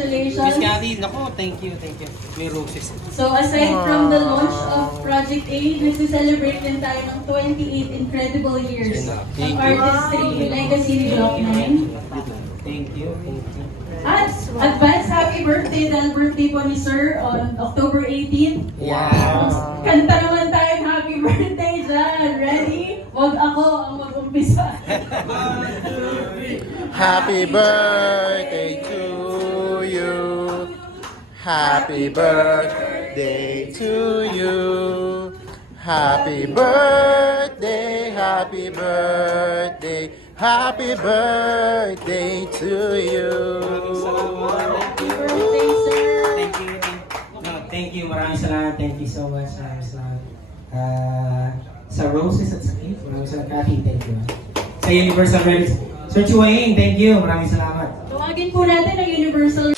congratulations. Miss Cathy, nako, thank you. May roses. So aside from the launch of Project A, nagsiselebrate din tayo ng 28 incredible years ng artistry legacy ni Glock 9. Thank you. At advance happy birthday dahil birthday po ni Sir on October 18. Wow! Kanta naman tayong happy birthday dyan. Ready? Wag ako ang mag-umpisa. Happy birthday to you. Happy birthday to you. Happy birthday, happy birthday, happy birthday to you. Happy birthday, Sir. Thank you. Maraming salamat. Thank you so much. Sa roses at sa cake. Maraming salamat. Cathy, thank you. Sa Universal Records. Sir Chuaing, thank you. Maraming salamat. Tawagin po natin ang Universal